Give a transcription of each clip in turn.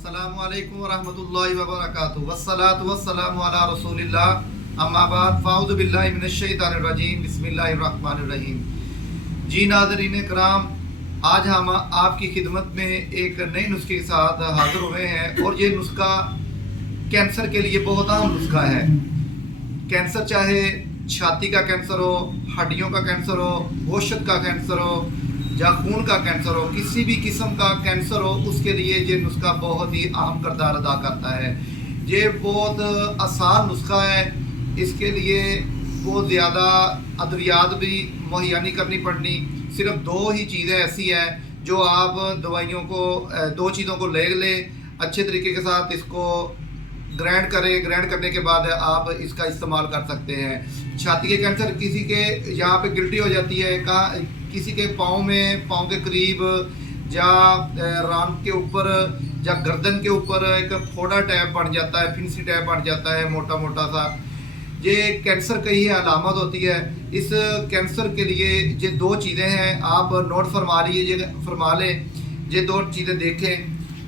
अस्सलामु अलैकुम वरहमतुल्लाहि वबरकातुहू वस्सलातु वस्सलामु अला रसूलिल्लाह अम्मा बाद फ़ाऊज़ु बिल्लाहि मिनश शैतानिर रजीम बिस्मिल्लाहिर रहमानिर रहीम। जी नाज़रीन कराम, आज हम आपकी खिदमत में एक नए नुस्खे के साथ हाज़िर हुए हैं और ये नुस्खा कैंसर के लिए बहुत अहम नुस्खा है। कैंसर चाहे छाती का कैंसर हो, हड्डियों का कैंसर हो, गोश्त का कैंसर हो या खून का कैंसर हो, किसी भी किस्म का कैंसर हो, उसके लिए ये नुस्खा बहुत ही अहम किरदार अदा करता है। ये बहुत आसान नुस्खा है, इसके लिए बहुत ज़्यादा अद्वियात भी मुहैया नहीं करनी पड़नी। सिर्फ दो ही चीज़ें ऐसी हैं जो आप दवाइयों को, दो चीज़ों को ले अच्छे तरीके के साथ इसको ग्राइंड करें। ग्राइंड करने के बाद आप इसका इस्तेमाल कर सकते हैं। छाती के कैंसर किसी के यहाँ पे गिल्टी हो जाती है, कहाँ किसी के पाँव में, पाँव के करीब या रान के ऊपर या गर्दन के ऊपर एक फोड़ा टैप बन जाता है, फिंसी टैप बन जाता है मोटा मोटा सा। ये कैंसर की ही अलामत होती है। इस कैंसर के लिए ये दो चीज़ें हैं, आप नोट फरमा लें। ये दो चीज़ें देखें,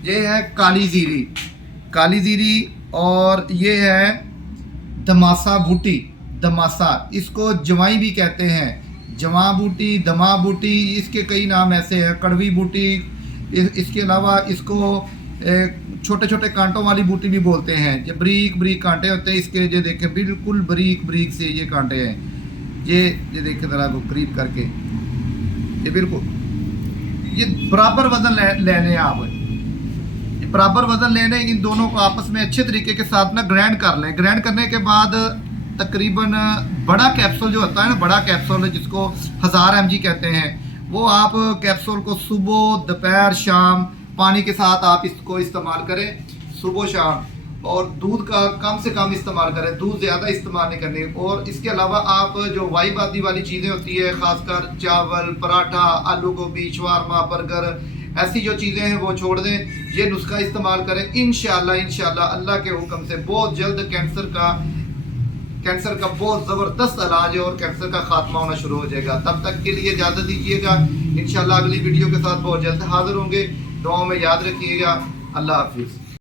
ये है काली ज़ीरी और ये है दमासा बूटी। दमासा, इसको जवाई भी कहते हैं, जवा बूटी, दमा बूटी, इसके कई नाम ऐसे हैं, कड़वी बूटी। इसके अलावा इसको छोटे छोटे कांटों वाली बूटी भी बोलते हैं। ये बरीक बरीक कांटे होते हैं इसके, ये देखें बिल्कुल बरीक बरीक से ये कांटे हैं। ये देखें ज़रा को करीब करके, ये बिल्कुल ये बराबर वजन लेने आप, ये बराबर वजन लेने। इन दोनों को आपस में अच्छे तरीके के साथ ना ग्राइंड कर लें। ग्राइंड करने के बाद तकरीबन बड़ा कैप्सूल जो होता है ना, बड़ा कैप्सूल जिसको 1000 mg कहते हैं, वो आप कैप्सूल को सुबह, दोपहर, शाम पानी के साथ आप इसको इस्तेमाल करें, सुबह शाम। और दूध का कम से कम इस्तेमाल करें, दूध ज़्यादा इस्तेमाल नहीं करनी। और इसके अलावा आप जो वाईबादी वाली चीज़ें होती है, ख़ासकर चावल, पराठा, आलू गोभी, शवारमा, बर्गर, ऐसी जो चीज़ें हैं वो छोड़ दें। ये नुस्खा इस्तेमाल करें। इंशाअल्लाह अल्लाह के हुक्म से बहुत जल्द कैंसर का बहुत ज़बरदस्त इलाज है और कैंसर का खात्मा होना शुरू हो जाएगा। तब तक के लिए इजाज़त दीजिएगा। इंशाअल्लाह अगली वीडियो के साथ बहुत जल्द हाजिर होंगे। दुआओं में याद रखिएगा। अल्लाह हाफिज़।